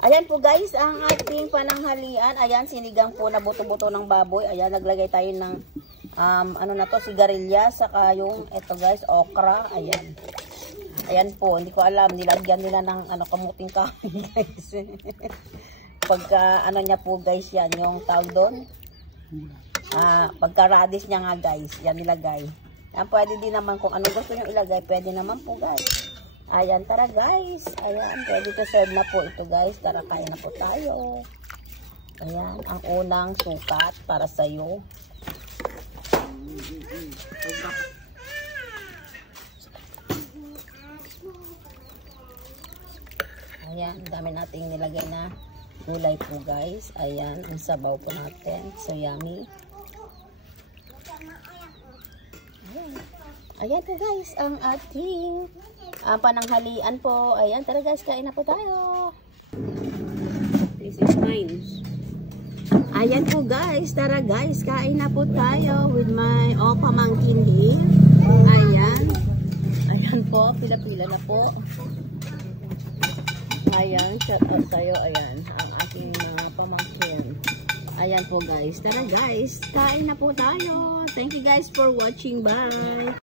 Ayan po guys, ang ating pananghalian. Ayan, sinigang po na buto-buto ng baboy. Ayan, naglagay tayo ng ano na to, sigarilyas. Saka yung, eto guys, okra. Ayan. Ayan po, hindi ko alam. Nilagyan nila ng kamuting kahoy guys. Pagka ano niya po guys, yan yung tawag doon. Pagka radish niya nga guys, yan nilagay. Yan, pwede din naman kung anong gusto nyo ilagay. Pwede naman po guys. Ayan, tara guys. Ayan, ready to serve na po ito guys. Tara, kaya na po tayo. Ayan, ang unang sukat para sa'yo. Ayan, dami nating nilagay na gulay po guys. Ayan, ang sabaw po natin. So yummy. Ayan. Ayan po guys, ang ating pananghalian po. Ayan, tara guys, kain na po tayo. This is mine. Ayan po guys, tara guys, kain na po tayo with my pamangkin din. Ayan. Ayan po, pila-pila na po. Ayan, shout out sa'yo. Ayan, ang aking mga pamangkin. Ayan po guys, tara guys, kain na po tayo. Thank you guys for watching. Bye!